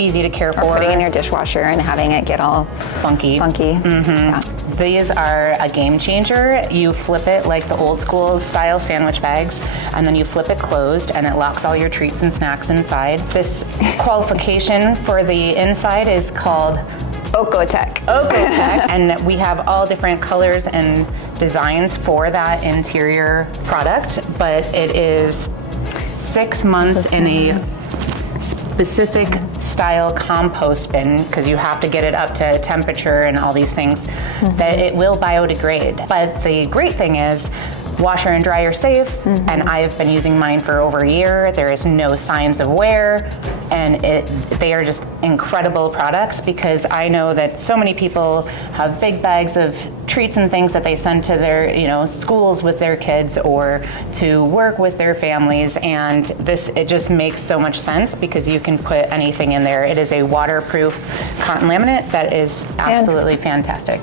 easy to care for. Or putting in your dishwasher and having it get all funky. Yeah. These are a game changer. You flip it like the old school style sandwich bags, and then you flip it closed and it locks all your treats and snacks inside. This qualification for the inside is called Okotech. And we have all different colors and designs for that interior product, but it is 6 months in a specific style compost bin, because you have to get it up to temperature and all these things, that it will biodegrade. But the great thing is, washer and dryer safe, and I have been using mine for over a year. There is no signs of wear, and they are just incredible products, because I know that so many people have big bags of treats and things that they send to their schools with their kids or to work with their families, and it just makes so much sense because you can put anything in there. It is a waterproof cotton laminate that is absolutely fantastic.